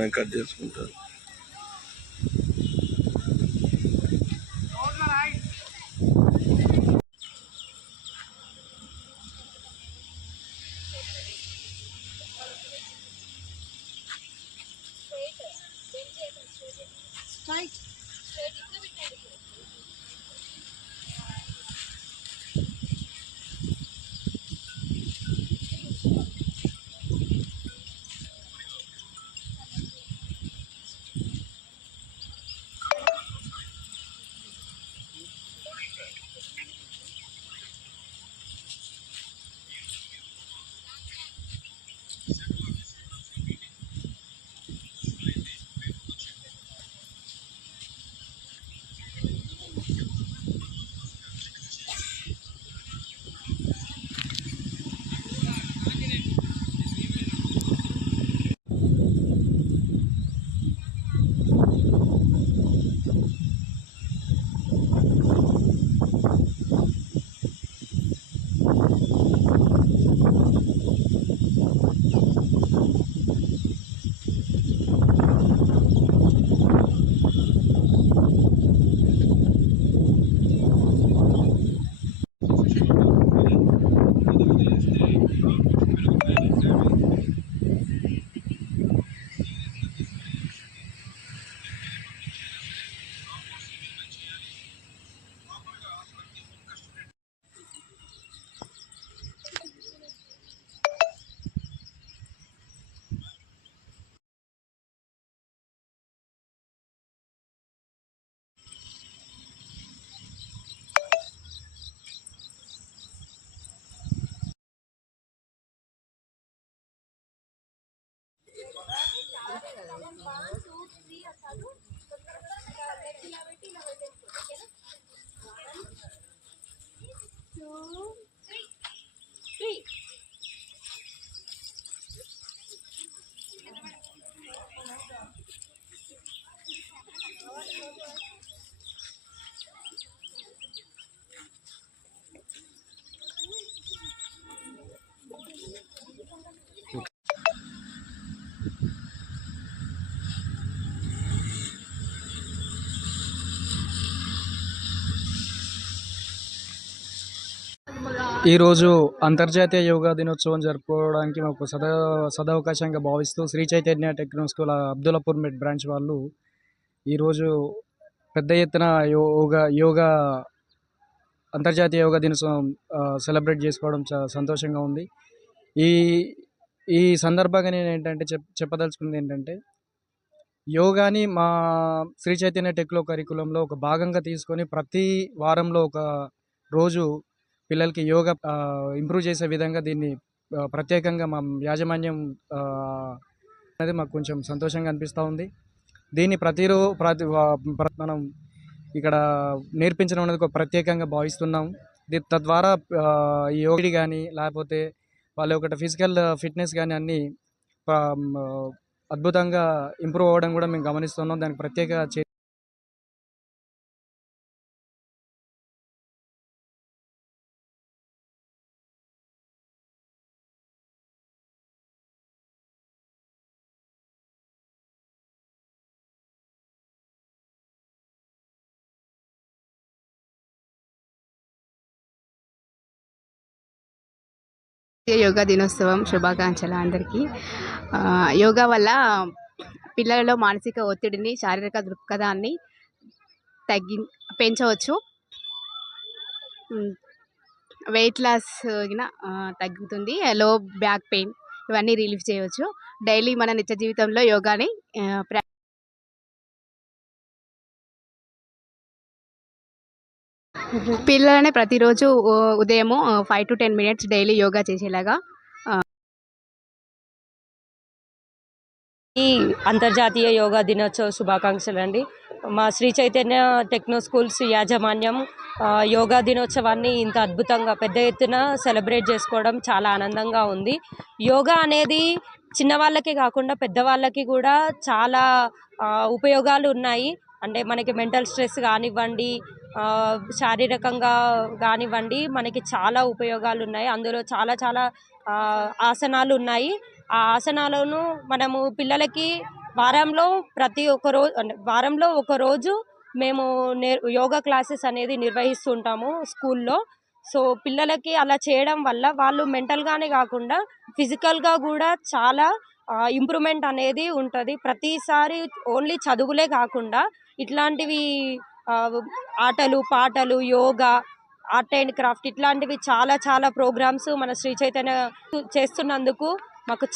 నేను కట్ చేసుకుంటాను. ఈరోజు అంతర్జాతీయ యోగా దినోత్సవం జరుపుకోవడానికి మాకు సదవకాశంగా భావిస్తూ శ్రీ చైతన్య టెక్నో స్కూల్ అబ్దుల్లాపూర్ మెట్ బ్రాంచ్ వాళ్ళు ఈరోజు పెద్ద ఎత్తున యోగా అంతర్జాతీయ యోగా దినోత్సవం సెలబ్రేట్ చేసుకోవడం చాలా సంతోషంగా ఉంది. ఈ ఈ సందర్భంగా నేను ఏంటంటే చెప్పదలుచుకున్నది ఏంటంటే, యోగాని మా శ్రీ చైతన్య టెక్లో కరికులంలో ఒక భాగంగా తీసుకొని ప్రతి వారంలో ఒక రోజు పిల్లలకి యోగా ఇంప్రూవ్ చేసే విధంగా దీన్ని ప్రత్యేకంగా మా యాజమాన్యం అనేది మాకు కొంచెం సంతోషంగా అనిపిస్తూ ఉంది. దీన్ని మనం ఇక్కడ నేర్పించడం అనేది ఒక ప్రత్యేకంగా భావిస్తున్నాం. తద్వారా ఈ యోగి కానీ లేకపోతే వాళ్ళ యొక్క ఫిజికల్ ఫిట్నెస్ కానీ అన్నీ అద్భుతంగా ఇంప్రూవ్ అవ్వడం కూడా మేము గమనిస్తున్నాం. దానికి ప్రత్యేక యోగా దినోత్సవం శుభాకాంక్షలు అందరికీ. యోగా వల్ల పిల్లలలో మానసిక ఒత్తిడిని, శారీరక దృక్పథాన్ని పెంచవచ్చు. వెయిట్ లాస్ తగ్గుతుంది. లో బ్యాక్ పెయిన్ ఇవన్నీ రిలీఫ్ చేయవచ్చు. డైలీ మన నిత్య జీవితంలో యోగాని పిల్లలని ప్రతిరోజు ఉదయము 5 to 10 minutes డైలీ యోగా చేసేలాగా. ఈ అంతర్జాతీయ యోగా దినోత్సవ శుభాకాంక్షలు అండి. మా శ్రీ చైతన్య టెక్నో స్కూల్స్ యాజమాన్యం యోగా దినోత్సవాన్ని ఇంత అద్భుతంగా పెద్ద ఎత్తున సెలబ్రేట్ చేసుకోవడం చాలా ఆనందంగా ఉంది. యోగా అనేది చిన్నవాళ్ళకే కాకుండా పెద్దవాళ్ళకి కూడా చాలా ఉపయోగాలు ఉన్నాయి. అంటే మనకి మెంటల్ స్ట్రెస్ కానివ్వండి, శారీరకంగా కానివ్వండి, మనకి చాలా ఉపయోగాలు ఉన్నాయి. అందులో చాలా చాలా ఆసనాలు ఉన్నాయి. ఆ ఆసనాలను మనము పిల్లలకి వారంలో ప్రతి ఒక్క రోజు అంటే వారంలో ఒక రోజు మేము యోగా క్లాసెస్ అనేది నిర్వహిస్తుంటాము స్కూల్లో. సో పిల్లలకి అలా చేయడం వల్ల వాళ్ళు మెంటల్గానే కాకుండా ఫిజికల్గా కూడా చాలా ఇంప్రూవ్మెంట్ అనేది ఉంటుంది. ప్రతిసారి ఓన్లీ చదువులే కాకుండా ఇట్లాంటివి ఆ, ఆటలు పాటలు యోగా ఆర్ట్ అండ్ క్రాఫ్ట్ ఇట్లాంటివి చాలా చాలా ప్రోగ్రామ్స్ మన శ్రీ చైతన్య చేస్తున్నందుకు మాకు